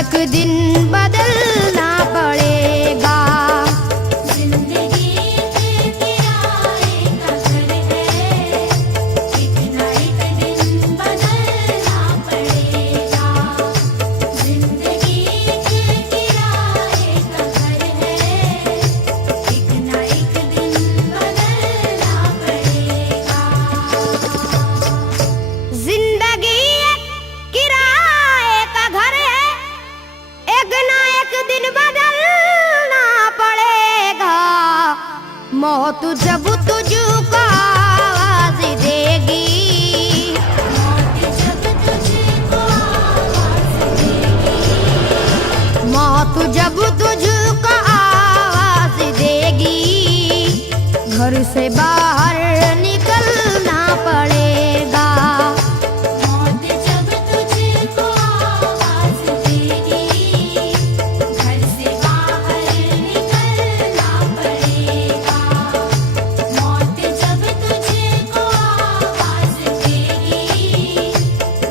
एक दिन बदलना पड़ेगा। जिंदगी एक किराए का घर है, एक ना एक दिन बदलना पड़ेगा। जिंदगी एक किराए का घर है, एक ना एक दिन बदलना पड़ेगा। जिंदगी एक किराए का घर है, एक ना एक दिन बदलना पड़ेगा। मौत जब तुझको आवाज देगी, मौत जब तुझको आवाज देगी, मौत जब तुझको आवाज देगी, घर से बाहर निकलना पड़ेगा। मौत जब तुझको आवाज देगी, घर से बाहर निकलना पड़ेगा। मौत जब तुझको आवाज देगी,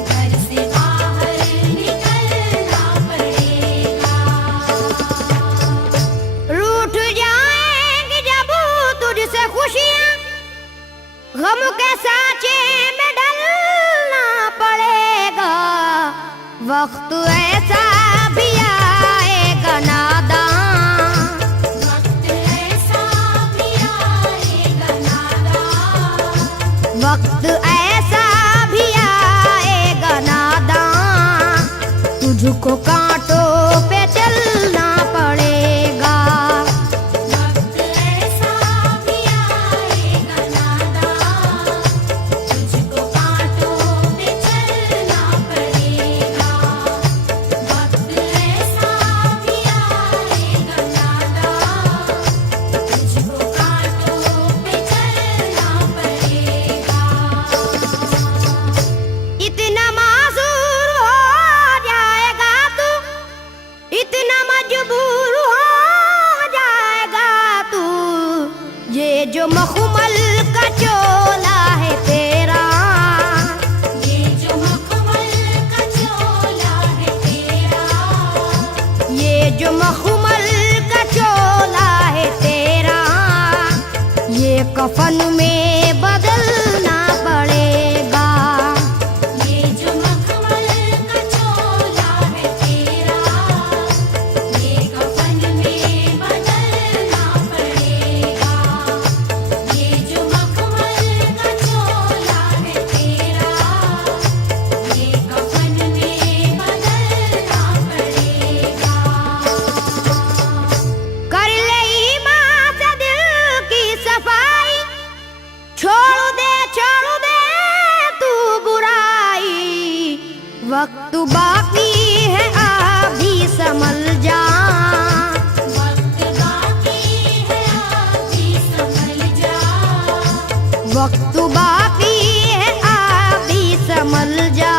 घर से बाहर निकलना पड़ेगा। रूठ जाएंगी जब तुझसे खुशियां, गम के साँचे में ढलना पड़ेगा। वक्त ऐसा भी आएगा नादान, वक्त ऐसा भी आएगा नादान, वक्त ऐसा भी आएगा नादान, तुझको कांटों पे चलना पड़ेगा। वक्त ऐसा भी आएगा नादान, तुझको कांटों पे चलना पड़ेगा। वक्त ऐसा भी आएगा नादान, तुझको कांटों पे चलना पड़ेगा। इतना मासूर हो जाएगा तू, इतना मजबूर हो जाएगा तू, ये जो मखमल का चोला है तेरा, ये जो मखमल का चोला है तेरा, ये जो मखमल का चोला है तेरा, ये कफन में बदलना पड़ेगा। ये जो मखमल का चोला है तेरा, ये कफन में बदलना पड़ेगा। ये जो मखमल का चोला है तेरा, ये कफन में बदलना पड़ेगा। कर ले ईमान से दिल की सफाई, छोड़ दे तू बुराई। वक्त बाकी है अभी संभल जा, वक्त बाकी है अभी संभल जा, वक्त बाकी है अभी संभल जा,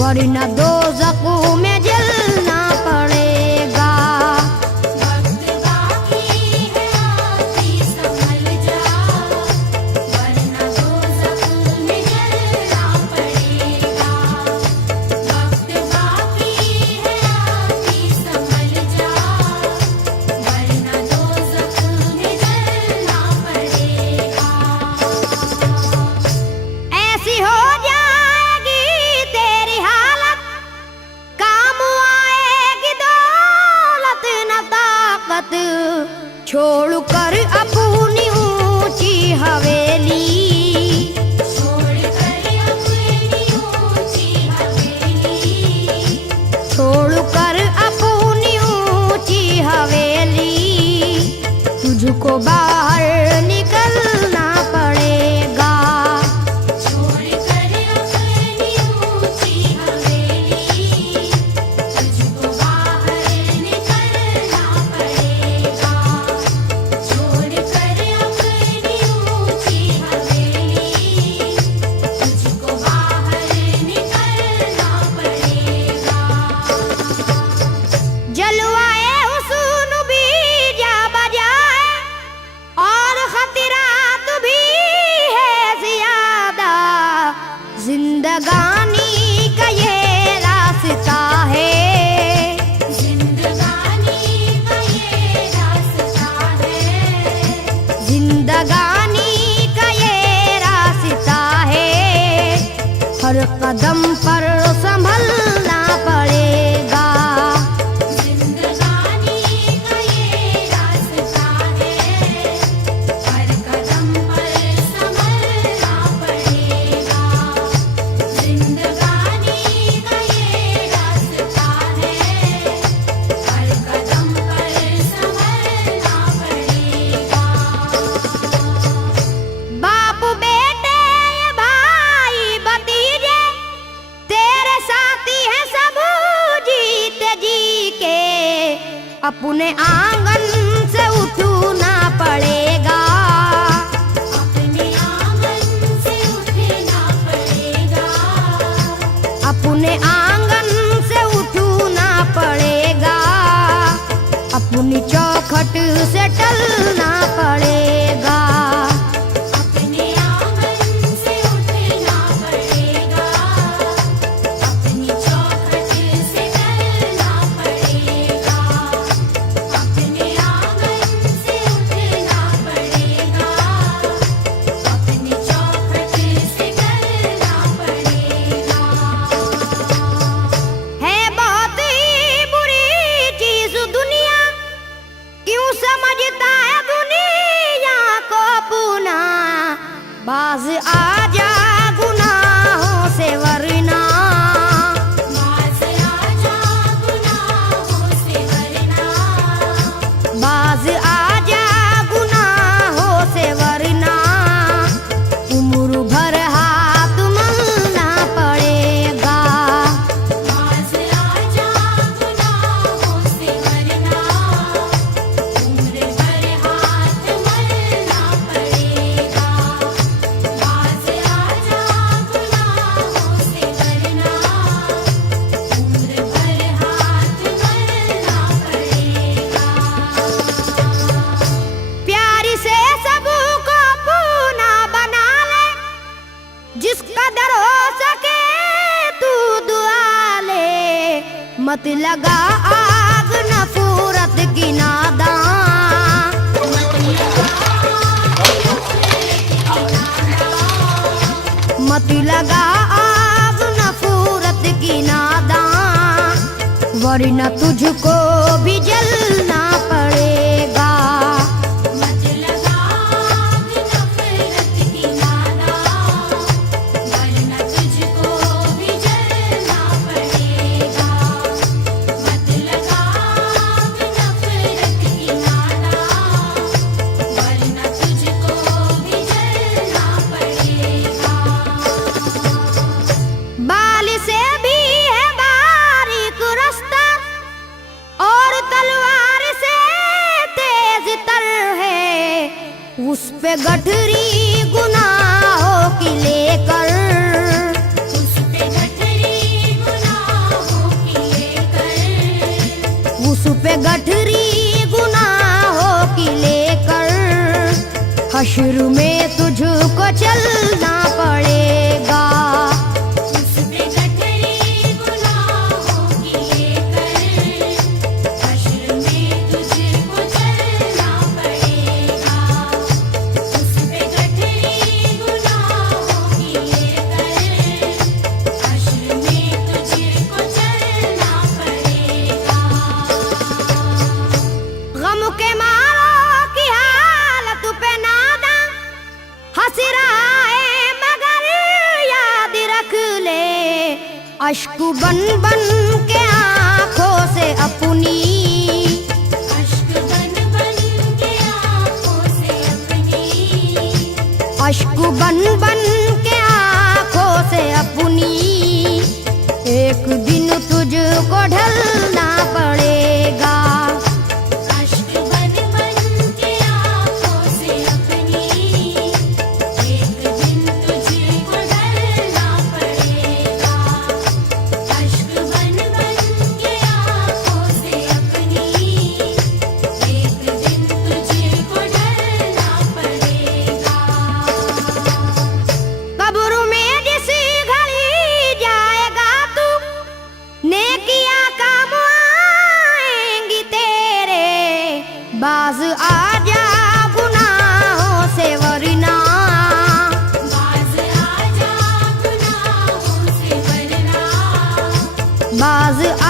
वरना दोज़ख में जलना पड़ेगा। वक्त बाकी है अभी संभल जा, वरना दोज़ख में जलना पड़ेगा। वक्त बाकी है अभी संभल जा, वरना दोज़ख में जलना पड़ेगा। ऐसी हो जाएगी तेरी हालत, काम आएगी दौलत न ताकत, छोड़ कर अपनी ऊंची हवेली, छोड़ कर अपनी ऊंची हवेली, छोड़ कर अपनी ऊंची हवेली, तुझको बाहर निकलना पड़ेगा। छोड़ कर अपनी ऊंची हवेली, तुझको बाहर निकलना पड़ेगा। छोड़ कर अपनी ऊंची हवेली, तुझको बाहर निकलना पड़ेगा। जलवाए हुस्न भी जा बजाए और खत हर कदम पर संभलना पड़ेगा। जिंदगानी का ये रास्ता है, हर कदम पर संभलना पड़ेगा। जिंदगानी का ये रास्ता है, हर कदम पर संभलना पड़ेगा। बाप बेटे भाई भतीजे तेरे साथी हैं सब जीते जी के, अपने आंगन से उठना पड़ेगा। अपने आंगन से उठना पड़ेगा। अपने आंगन से उठना पड़ेगा। अपनी चौखट से टलना पड़ेगा। अपने आंगन से उठना पड़ेगा। अपनी चौखट से टलना पड़ेगा। अपने आंगन से उठना पड़ेगा। अपनी चौखट से टलना पड़ेगा। है बहुत ही बुरी चीज दुनिया, क्यों समझता है दुनिया को पुना। बाज आजा गुनाहों से वरना, बाज आजा गुनाहों से वरना। बाज आजा गुनाहों से वरना। उम्र भर हाथ मलना पड़ेगा। बाज आजा गुनाहों से वरना। उम्र भर हाथ मलना पड़ेगा। बाज आजा गुनाहों से वरना। उम्र भर हाथ मलना पड़ेगा। प्यारी से सबको पूना बना ले, जिस कदर हो सके तू दुआ ले। मत लगा आग नफरत की नादान। मत लगा आग नफरत की नादान, वरना तुझको भी जलना पड़ेगा। मत लगा आग नफरत की नादान, वरना तुझको भी जलना पड़ेगा। मत लगा आग नफरत की नादान, वरना तुझको भी जलना पड़ेगा। बाल से भी है बारीक रास्ता, और तलवार से तेज तर है। उस पे गठरी गुनाहों की लेकर, उस पे गठरी गुनाहों की लेकर। उस पे गठरी गुनाहों की लेकर, हश्र में तुझको चलना पड़ेगा। उस पे गठरी गुनाहों की लेकर, हश्र में तुझको चलना पड़ेगा। उस पे गठरी गुनाहों की लेकर, हश्र में तुझको चलना पड़ेगा। गम के मारों की हालत पे नादा हंस रहा है, मगर याद रख ले। अश्क बन बन के आंखों से अपनी, अश्क बन बन के आँखों से अपनी। अश्क बन बन के आंखों से अपनी। एक दिन तुझको ढलना पड़ेगा। अश्क बन बन के आँखों से अपनी। एक दिन तुझको डरना पड़ेगा। अश्क बन बन के आँखों से अपनी। एक दिन तुझको डरना पड़ेगा। कब्र में जिस घड़ी जाएगा तू, नेकिया का राज